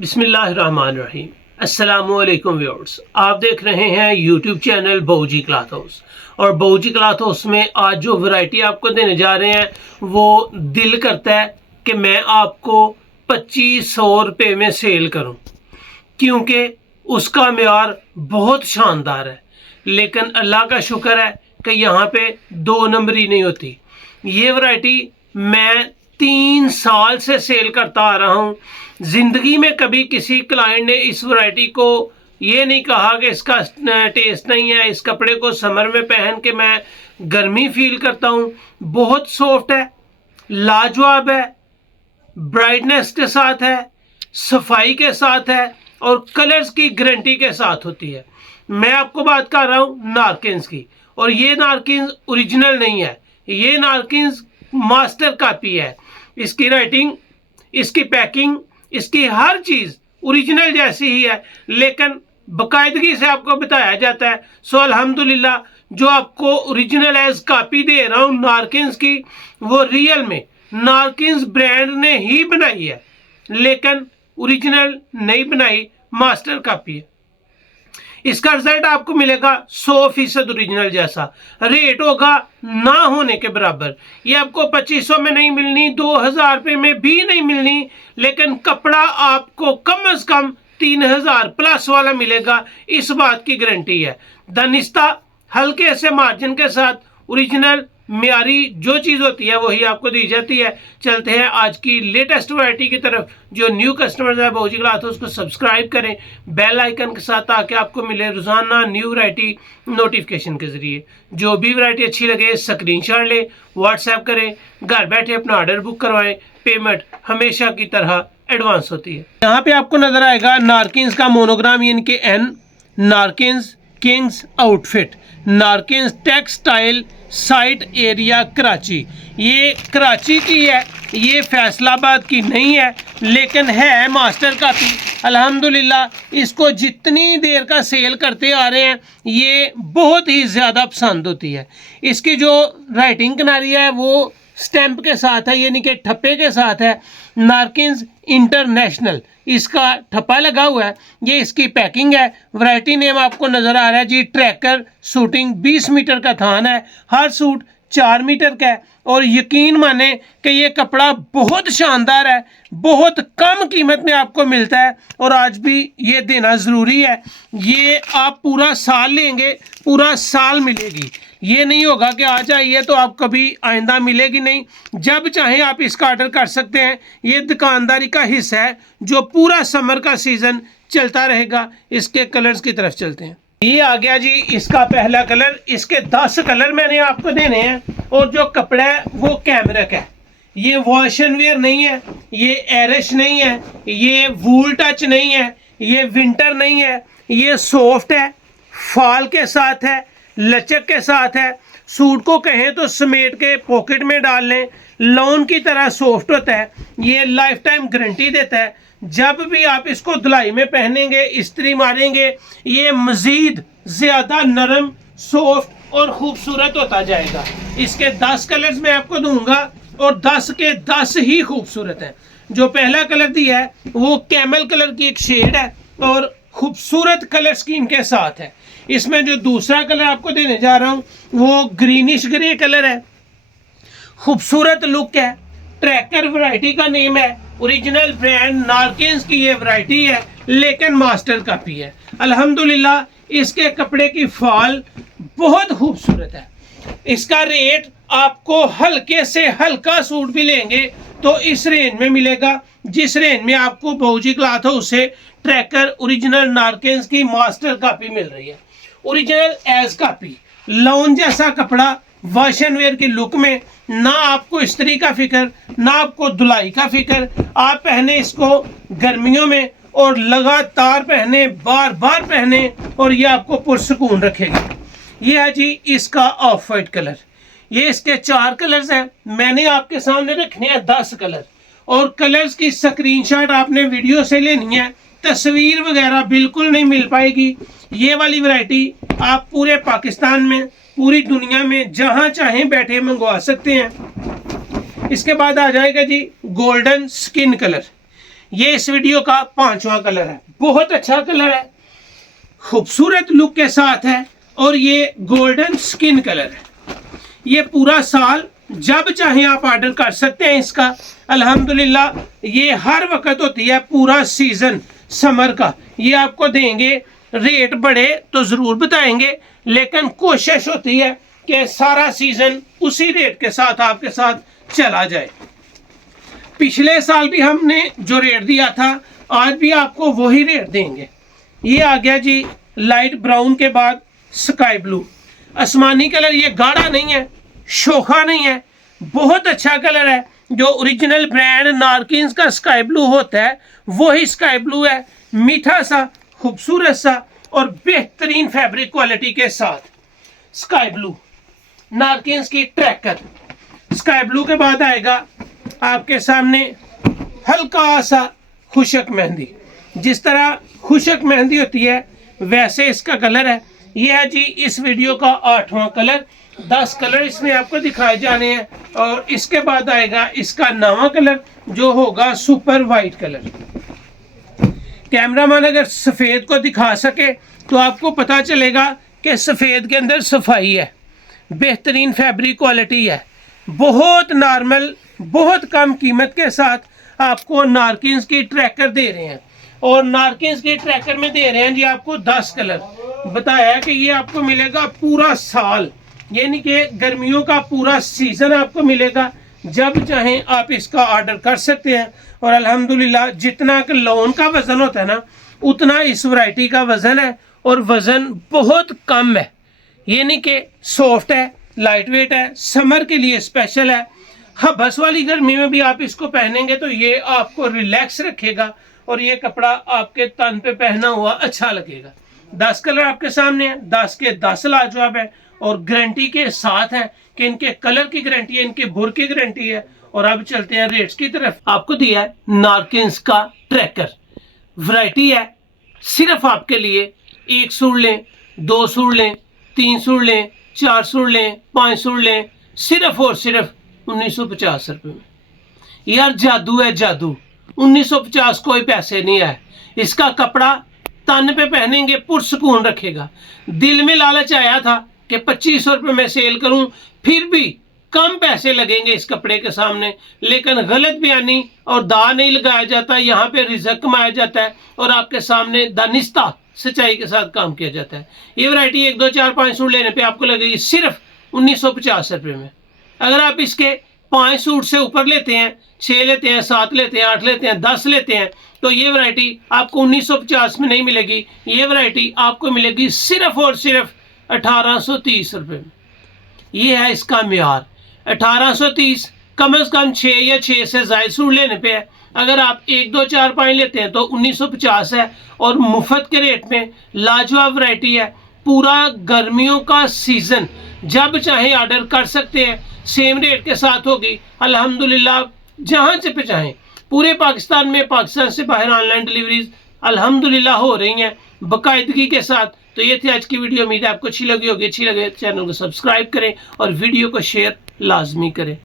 बिस्मिल्लाहिर्रहमानिर्रहीम। अस्सलामुअलैकुम व्यूअर्स, आप देख रहे हैं यूट्यूब चैनल बहूजी क्लॉथ हाउस। और बहूजी क्लॉथ हाउस में आज जो वैरायटी आपको देने जा रहे हैं वो दिल करता है कि मैं आपको 2500 रुपये में सेल करूं, क्योंकि उसका मेयार बहुत शानदार है। लेकिन अल्लाह का शुक्र है कि यहाँ पे 2 नंबरी नहीं होती। ये वैरायटी मैं 3 साल से सेल करता आ रहा हूँ। ज़िंदगी में कभी किसी क्लाइंट ने इस वैरायटी को ये नहीं कहा कि इसका टेस्ट नहीं है, इस कपड़े को समर में पहन के मैं गर्मी फील करता हूँ। बहुत सॉफ्ट है, लाजवाब है, ब्राइटनेस के साथ है, सफाई के साथ है और कलर्स की गारंटी के साथ होती है। मैं आपको बात कर रहा हूँ नारकिन्स की, और ये नारकिन्स ओरिजिनल नहीं है, ये नारकिन्स मास्टर कॉपी है। इसकी राइटिंग, इसकी पैकिंग, इसकी हर चीज़ ओरिजिनल जैसी ही है, लेकिन बाकायदगी से आपको बताया जाता है। सो अल्हम्दुलिल्लाह, जो आपको ओरिजिनल एज कॉपी दे रहा हूँ नारकिन्स की, वो रियल में नारकिन्स ब्रांड ने ही बनाई है, लेकिन ओरिजिनल नहीं बनाई, मास्टर कॉपी है। इसका रिजल्ट आपको मिलेगा 100% ओरिजिनल जैसा। रेट होगा ना होने के बराबर। ये आपको 2500 में नहीं मिलनी, 2000 रुपये में भी नहीं मिलनी, लेकिन कपड़ा आपको कम से कम 3000 प्लस वाला मिलेगा, इस बात की गारंटी है। दानिस्ता हल्के से मार्जिन के साथ ओरिजिनल म्यारी जो चीज़ होती है वही आपको दी जाती है। चलते हैं आज की लेटेस्ट वैरायटी की तरफ। जो न्यू कस्टमर्स है बहूजी क्लॉथ हाउस को सब्सक्राइब करें बेल आइकन के साथ, ताकि आपको मिले रोज़ाना न्यू वैरायटी नोटिफिकेशन के ज़रिए। जो भी वैरायटी अच्छी लगे स्क्रीनशॉट लें, व्हाट्सएप करें, घर बैठे अपना ऑर्डर बुक करवाएं। पेमेंट हमेशा की तरह एडवांस होती है। यहाँ पे आपको नज़र आएगा नारकिन्स का मोनोग्राम, यानी कि N, Narkins kings outfit, Narkins textile site area Karachi. ये कराची की है, ये फैसलाबाद की नहीं है, लेकिन है मास्टर कॉपी। अल्हम्दुलिल्लाह इसको जितनी देर का सेल करते आ रहे हैं ये बहुत ही ज़्यादा पसंद होती है। इसकी जो राइटिंग किनारी है वो स्टैंप के साथ है, यानी कि ठप्पे के साथ है। नारकिन्स इंटरनेशनल इसका ठप्पा लगा हुआ है। ये इसकी पैकिंग है। वैरायटी नेम आपको नज़र आ रहा है जी, ट्रैकर सूटिंग। 20 मीटर का थान है, हर सूट 4 मीटर का है। और यकीन माने कि ये कपड़ा बहुत शानदार है, बहुत कम कीमत में आपको मिलता है, और आज भी ये देना ज़रूरी है। ये आप पूरा साल लेंगे, पूरा साल मिलेगी। ये नहीं होगा कि आ जाइए तो आप कभी आइंदा मिलेगी नहीं। जब चाहें आप इसका ऑर्डर कर सकते हैं। ये दुकानदारी का हिस्सा है जो पूरा समर का सीज़न चलता रहेगा। इसके कलर्स की तरफ चलते हैं। ये आ गया जी इसका पहला कलर। इसके 10 कलर मैंने आपको देने हैं, और जो कपड़ा है वो कैमरिक है। ये वॉश एंड वेयर नहीं है, ये एरिश नहीं है, ये वूल टच नहीं है, ये विंटर नहीं है। ये सॉफ्ट है, फॉल के साथ है, लचक के साथ है। सूट को कहें तो समेट के पॉकेट में डाल लें, लॉन की तरह सॉफ्ट होता है। ये लाइफ टाइम गारंटी देता है। जब भी आप इसको धुलाई में पहनेंगे, इस्त्री मारेंगे, ये मज़ीद ज़्यादा नरम, सॉफ्ट और ख़ूबसूरत होता जाएगा। इसके 10 कलर्स मैं आपको दूंगा, और 10 के 10 ही खूबसूरत हैं। जो पहला कलर दिया है वो कैमल कलर की एक शेड है और खूबसूरत कलर स्कीम के साथ है। इसमें जो दूसरा कलर आपको देने जा रहा हूँ वो ग्रीनिश ग्रे कलर है, खूबसूरत लुक है। ट्रैकर वैरायटी का नेम है, ओरिजिनल ब्रांड नारकिन्स की ये वैरायटी है, लेकिन मास्टर कॉपी है। अल्हम्दुलिल्लाह इसके कपड़े की फॉल बहुत खूबसूरत है। इसका रेट आपको हल्के से हल्का सूट भी लेंगे तो इस रेंज में मिलेगा, जिस रेंज में आपको बहूजी क्लॉथ हाउस से ट्रैकर ओरिजिनल नारकिन्स की मास्टर कॉपी मिल रही है। ओरिजिनल एज कॉपी, लॉन जैसा कपड़ा, वॉश एंड वेयर की लुक में, ना आपको इस्त्री का फिक्र, ना आपको धुलाई का फिक्र। आप पहने इसको गर्मियों में और लगातार पहने, बार बार पहने, और ये आपको पुरसुकून रखेगी। ये है जी इसका ऑफ वाइट कलर। ये इसके 4 कलर्स हैं, मैंने आपके सामने रखने हैं 10 कलर, और कलर्स की स्क्रीनशॉट आपने वीडियो से लेनी है। तस्वीर वगैरह बिल्कुल नहीं मिल पाएगी। ये वाली वैरायटी आप पूरे पाकिस्तान में, पूरी दुनिया में जहां चाहें बैठे मंगवा सकते हैं। इसके बाद आ जाएगा जी गोल्डन स्किन कलर। ये इस वीडियो का 5वां कलर है। बहुत अच्छा कलर है, खूबसूरत लुक के साथ है और ये गोल्डन स्किन कलर है। ये पूरा साल जब चाहे आप ऑर्डर कर सकते हैं इसका। अल्हम्दुलिल्लाह ये हर वक्त होती है, पूरा सीजन समर का ये आपको देंगे। रेट बढ़े तो ज़रूर बताएंगे, लेकिन कोशिश होती है कि सारा सीजन उसी रेट के साथ आपके साथ चला जाए। पिछले साल भी हमने जो रेट दिया था, आज भी आपको वही रेट देंगे। ये आ गया जी लाइट ब्राउन के बाद स्काई ब्लू, आसमानी कलर। ये गाढ़ा नहीं है, शोखा नहीं है, बहुत अच्छा कलर है। जो ओरिजिनल ब्रांड नारकिन्स का स्काई ब्लू होता है वही स्काई ब्लू है। मीठा सा, खूबसूरत सा और बेहतरीन फैब्रिक क्वालिटी के साथ स्काई ब्लू नारकिन्स की ट्रैकर। स्काई ब्लू के बाद आएगा आपके सामने हल्का सा खुशक मेहंदी। जिस तरह खुशक मेहंदी होती है वैसे इसका कलर है। यह है जी इस वीडियो का 8वां कलर। 10 कलर इसमें आपको दिखाए जाने हैं और इसके बाद आएगा इसका 9वां कलर जो होगा सुपर वाइट कलर। कैमरामैन अगर सफ़ेद को दिखा सके तो आपको पता चलेगा कि सफ़ेद के अंदर सफाई है, बेहतरीन फैब्रिक क्वालिटी है। बहुत नॉर्मल, बहुत कम कीमत के साथ आपको नारकिन्स की ट्रैकर दे रहे हैं। और नारकिन्स की ट्रैकर में दे रहे हैं जी आपको 10 कलर। बताया कि ये आपको मिलेगा पूरा साल, यानी कि गर्मियों का पूरा सीज़न आपको मिलेगा। जब चाहें आप इसका ऑर्डर कर सकते हैं। और अल्हम्दुलिल्लाह जितना कि लॉन का वज़न होता है ना, उतना इस वैरायटी का वज़न है और वज़न बहुत कम है, यानी कि सॉफ्ट है, लाइट वेट है, समर के लिए स्पेशल है। हाँ, बस वाली गर्मी में भी आप इसको पहनेंगे तो ये आपको रिलैक्स रखेगा और ये कपड़ा आपके तन पे पहना हुआ अच्छा लगेगा। 10 कलर आपके सामने है, 10 के 10 लाजवाब है और गारंटी के साथ है कि इनके कलर की गारंटी है, इनके बुर की गारंटी है। और अब चलते हैं रेट्स की तरफ। आपको दिया है नारकिन्स का ट्रैकर, वैरायटी है सिर्फ आपके लिए। 1 सूट लें, 2 सूट लें, 3 सूट लें, 4 सूट लें, 5 सूट लें, सिर्फ और सिर्फ 1950 रुपये में। यार जादू है जादू, 1950 कोई पैसे नहीं है। इसका कपड़ा तन पे पहनेंगे पुरसकून रखेगा। दिल में लालच आया था कि 2500 रुपये में सेल करूं, फिर भी कम पैसे लगेंगे इस कपड़े के सामने, लेकिन गलत बयानी और दाव नहीं लगाया जाता। यहाँ पे रिज़्क कमाया जाता है और आपके सामने दानिस्ता सच्चाई के साथ काम किया जाता है। ये वैरायटी 1, 2, 4, 5 सूट लेने पे आपको लगेगी सिर्फ 1950 रुपये में। अगर आप इसके 5 सूट से ऊपर लेते हैं, 6 लेते हैं, 7 लेते हैं, 8 लेते हैं, 10 लेते हैं, तो ये वैरायटी आपको 1950 में नहीं मिलेगी। ये वैरायटी आपको मिलेगी सिर्फ और सिर्फ 1830 रुपये में। ये है इसका म्यार 1830। कम से कम 6 या 6 से ज़ायद सूट लेने पे है। अगर आप 1, 2, 4, 5 लेते हैं तो 1950 है और मुफ्त के रेट में लाजवाब वैरायटी है। पूरा गर्मियों का सीज़न जब चाहे ऑर्डर कर सकते हैं, सेम रेट के साथ होगी। अल्हम्दुलिल्लाह जहाँ से पे चाहें पूरे पाकिस्तान में, पाकिस्तान से बाहर ऑनलाइन डिलीवरीज अल्हम्दुलिल्लाह हो रही हैं बाकायदगी के साथ। तो ये थी आज की वीडियो। उम्मीद है आपको अच्छी लगी होगी। अच्छी लगे चैनल को सब्सक्राइब करें और वीडियो को शेयर लाजमी करें।